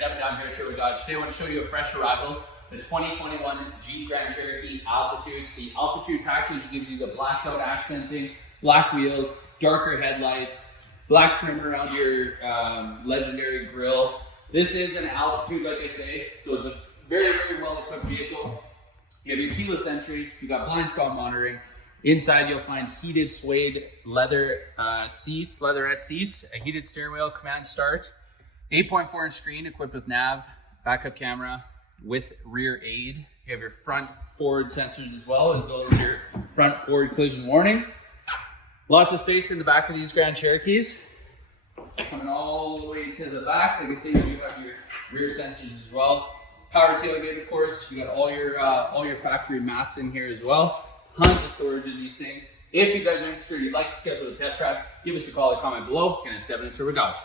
Devin down here at Sherwood Dodge. Today I want to show you a fresh arrival. The 2021 Jeep Grand Cherokee Altitude. The Altitude package gives you the blacked out accenting, black wheels, darker headlights, black trim around your legendary grille. This is an Altitude, like I say, so it's a very, very well equipped vehicle. You have your keyless entry, you got blind spot monitoring. Inside you'll find heated suede leather seats, leatherette seats, a heated steering wheel, command start, 8.4 inch screen equipped with nav, backup camera with rear aid. You have your front forward sensors as well as your front forward collision warning. Lots of space in the back of these Grand Cherokees. Coming all the way to the back, like I say, you do have your rear sensors as well. Power tailgate, of course. You got all your factory mats in here as well. Tons of storage in these things. If you guys are interested or you'd like to schedule a test drive, give us a call or comment below. And it's Devin at Sherwood Dodge.